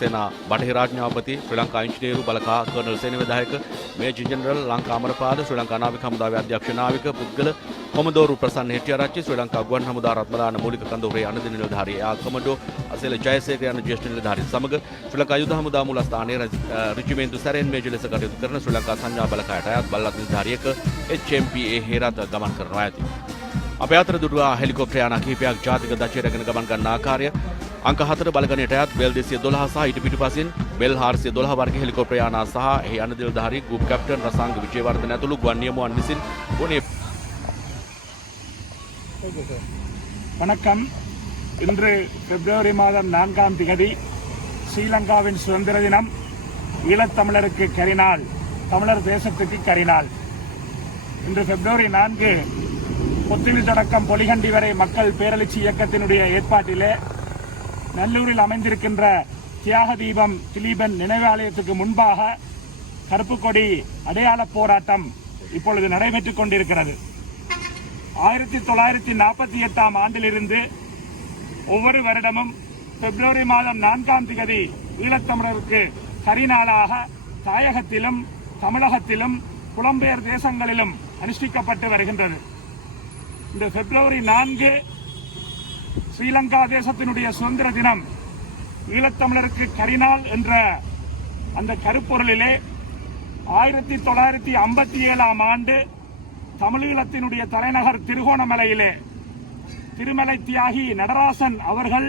सेना बटही राजनापति श्रीलंका इंजीनियर बलका कर्नल सेना विधायक मेजर जनरल लंका अमरपाद श्रीलंका नाविक हमुदावे अध्यक्ष नाविक पुद्गल कोमदोरु प्रसन्न हेट्टियारච්චි श्रीलंका गुवन हमुदा रत्मदान मूलिक कंदुरे अनदिन निलधारी आ कमडो असेल जयसेकर යන ज्येष्ठ निलधारी समग श्रीलंका युद्ध हमुदा मूलस्थाනයේ රිජිමේන්තු සැරෙන් මේජ ලෙස කටයුතු කරන श्रीलंका සංඥා බලකායට අයත් බල්ලත් නිලධාරියෙක් HMPA හේරත් ගමන් කරනවා ඇති. අපේ අතර දුටුවා හෙලිකොප්ටර් යාන කිහිපයක් ජාතික දචය රැගෙන ගමන් ගන්න ආකාරය अंक 4 බලගණයට අයත් बेल 212 සහ ඊට පිටුපසින් बेल 412 වර්ග හෙලිකොප්ටර් යාන සහ එහි අනදිල්ධාරී ගෲප් කැප්ටන් රසාංග විජේවර්ධන ඇතුළු ගුවන් නියමුවන් විසින් வணக்கம். இன்று பிப்ரவரி மாதம் 4ஆம் தேதி ஸ்ரீலங்காவின் சுதந்திர தினம். ஈழத்தமிழருக்கு கரிநாள், தமிழர் தேசத்துக்கு கரிநாள். இன்று பிப்ரவரி 4 பொத்திலி தொடக்கம் பொலிகண்டி வரை மக்கள் பேரெழுச்சி இயக்கத்தினுடைய ஏற்பாட்டிலே நல்லூரில் அமைந்திருக்கின்ற தியாக தீபம் திலீபன் நினைவாலயத்துக்கு முன்பாக கருப்பு கொடி அடையாள போராட்டம் இப்பொழுது நடைபெற்றுக் கொண்டிருக்கிறது. 1948ஆம் ஆண்டிலிருந்து ஒவ்வொரு வருடமும் பிப்ரவரி மாதம் 4ஆம் தேதி ஈழத்தமிழருக்கு கரிநாளாக தாயகத்திலும் தமிழகத்திலும் புலம்பெயர் தேசங்களிலும் அனுஷ்டிக்கப்பட்டு வருகின்றது. இந்த பிப்ரவரி 4 ஸ்ரீலங்கா தேசத்தினுடைய சுதந்திர தினம், ஈழத்தமிழருக்கு கரிநாள் என்ற அந்த கருப்பொருளிலே 1957ஆம் ஆண்டு தமிழீழத்தினுடைய தலைநகர் திருகோணமலையிலே திருமலை தியாகி நடராசன் அவர்கள்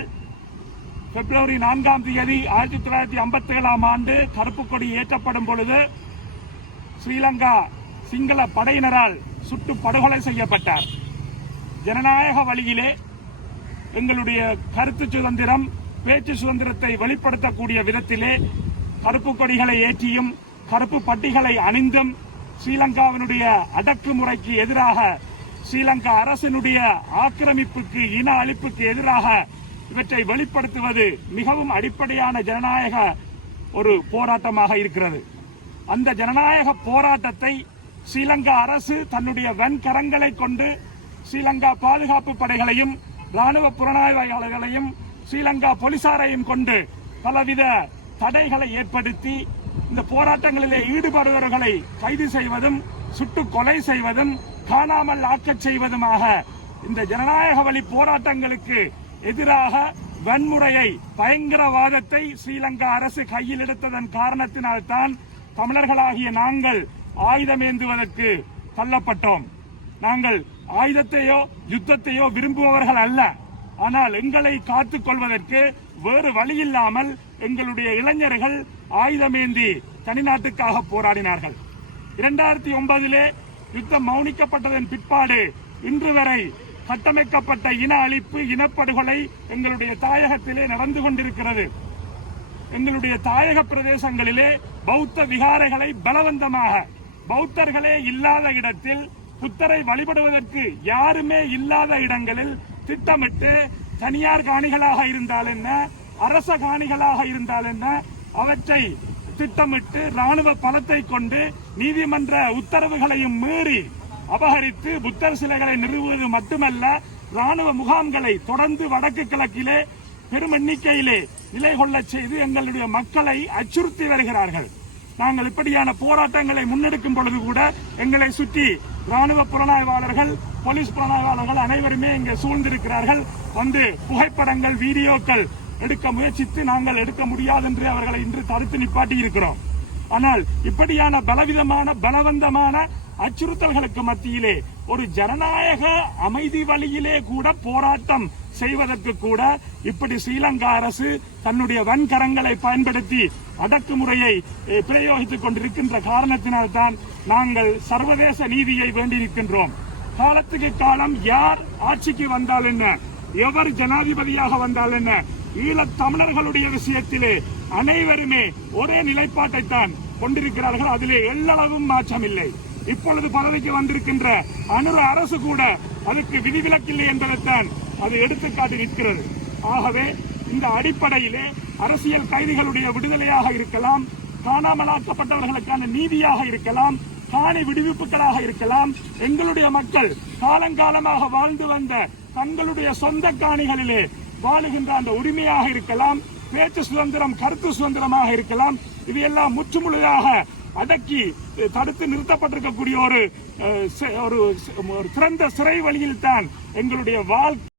பிப்ரவரி 4ஆம் தேதி 1957ஆம் ஆண்டு கருப்பு கொடி ஏற்றப்படும் பொழுது ஸ்ரீலங்கா சிங்கள படையினரால் சுட்டு படுகொலை செய்யப்பட்டார். ஜனநாயக வழியிலே எங்களுடைய கருத்து சுதந்திரம், பேச்சு சுதந்திரத்தை வெளிப்படுத்தக்கூடிய விதத்திலே கருப்பு கொடிகளை ஏற்றியும் கருப்பு பட்டிகளை அணிந்தும் ஸ்ரீலங்காவினுடைய அடக்குமுறைக்கு எதிராக, ஸ்ரீலங்கா அரசினுடைய ஆக்கிரமிப்புக்கு, இன அழிப்புக்கு எதிராக இவற்றை வெளிப்படுத்துவது மிகவும் அடிப்படையான ஜனநாயக ஒரு போராட்டமாக இருக்கிறது. அந்த ஜனநாயக போராட்டத்தை ஸ்ரீலங்கா அரசு தன்னுடைய வெண்கரங்களை கொண்டு ஸ்ரீலங்கா பாதுகாப்பு படைகளையும் ராணுவ புலனாய்வாளர்களையும் ஸ்ரீலங்கா போலீசாரையும் கொண்டு பலவித தடைகளை ஏற்படுத்தி இந்த போராட்டங்களிலே ஈடுபடுபவர்களை கைது செய்வதும் சுட்டு கொலை செய்வதும் காணாமல் ஆக்கச் செய்வதுமாக இந்த ஜனநாயக வழி போராட்டங்களுக்கு எதிராக வன்முறையை, பயங்கரவாதத்தை ஸ்ரீலங்கா அரசு கையில் எடுத்ததன் காரணத்தினால்தான் தமிழர்களாகிய நாங்கள் ஆயுதமேந்துவதற்கு தள்ளப்பட்டோம். நாங்கள் ஆயுதத்தையோ யுத்தத்தையோ விரும்புபவர்கள் அல்ல. ஆனால் எங்களை காத்துக் கொள்வதற்கு வேறு வழியில்லாமல் எங்களுடைய இளைஞர்கள் ஆயுதமேந்தி தனிநாட்டுக்காக போராடினார்கள். 2009 யுத்தம் மௌனிக்கப்பட்டதன் பிற்பாடு இன்று வரை கட்டமைக்கப்பட்ட இன அழிப்பு, இனப்படுகொலை எங்களுடைய தாயகத்திலே நடந்து கொண்டிருக்கிறது. எங்களுடைய தாயக பிரதேசங்களிலே பௌத்த விகாரைகளை பலவந்தமாக, பௌத்தர்களே இல்லாத இடத்தில், புத்தரை வழிபடுவதற்கு யாருமே இல்லாத இடங்களில் திட்டமிட்டு தனியார் காணிகளாக இருந்தால் என்ன, அரச காணிகளாக இருந்தால் என்ன, அவற்றை திட்டமிட்டு ராணுவ பலத்தை கொண்டு நீதிமன்ற உத்தரவுகளையும் மீறி அபகரித்து புத்தர் சிலைகளை நிறுவுவது மட்டுமல்ல, ராணுவ முகாம்களை தொடர்ந்து வடக்கு கிழக்கிலே பெரும் எண்ணிக்கையிலே நிலை கொள்ள செய்து எங்களுடைய மக்களை அச்சுறுத்தி வருகிறார்கள். நாங்கள் இப்படியான போராட்டங்களை முன்னெடுக்கும் பொழுது கூட எங்களை சுற்றி ராணுவ புலனாய்வாளர்கள், போலீஸ் புலனாய்வாளர்கள் அனைவருமே இங்கே சூழ்ந்திருக்கிறார்கள். வந்து புகைப்படங்கள், வீடியோக்கள் எடுக்க முயற்சித்து நாங்கள் எடுக்க முடியாது என்று அவர்களை இன்று தடுத்து நிப்பாட்டி இருக்கிறோம். ஆனால் இப்படியான பலவிதமான பலவந்தமான அச்சுறுத்தல்களுக்கு மத்தியிலே ஒரு ஜனநாயக அமைதி வழியிலே கூட போராட்டம் செய்வதற்கு கூட இப்படி ஸ்ரீலங்கா அரசு தன்னுடைய வன்கரங்களை பயன்படுத்தி அடக்குமுறையை பிரயோகித்துக் கொண்டிருக்கின்ற காரணத்தினால்தான் நாங்கள் சர்வதேச நீதியை வேண்டி நிற்கின்றோம். காலத்துக்கு காலம் யார் ஆட்சிக்கு வந்தால் என்ன, எவர் ஜனாதிபதியாக வந்தால் என்ன, ஈழத் தமிழர்களுடைய விஷயத்திலே அனைவருமே ஒரே நிலைப்பாட்டை தான் கொண்டிருக்கிறார்கள். அதிலே எல்லளவும் மாற்றம் இல்லை. இப்பொழுது பதவிக்கு வந்திருக்கின்ற அனுர அரசு கூட அதுக்கு விதிவிலக்கில்லை என்பதைத்தான் அது எடுத்துக்காட்டி நிற்கிறது. ஆகவே இந்த அடிப்படையிலே அரசியல் கைதிகளுடைய விடுதலையாக இருக்கலாம், காணாமலாக்கப்பட்டவர்களுக்கான நீதியாக இருக்கலாம், காணி விடுவிப்புகளாக இருக்கலாம், எங்களுடைய மக்கள் காலங்காலமாக வாழ்ந்து வந்த தங்களுடைய சொந்த காணிகளிலே வாழுகின்ற அந்த உரிமையாக இருக்கலாம், பேச்சு சுதந்திரம், கருத்து சுதந்திரமாக இருக்கலாம். இவையெல்லாம் முற்றுமுழுதாக அடக்கி தடுத்து நிறுத்தப்பட்டிருக்கக்கூடிய ஒரு திறந்த சிறை வழியில் தான் எங்களுடைய வாழ்க்கை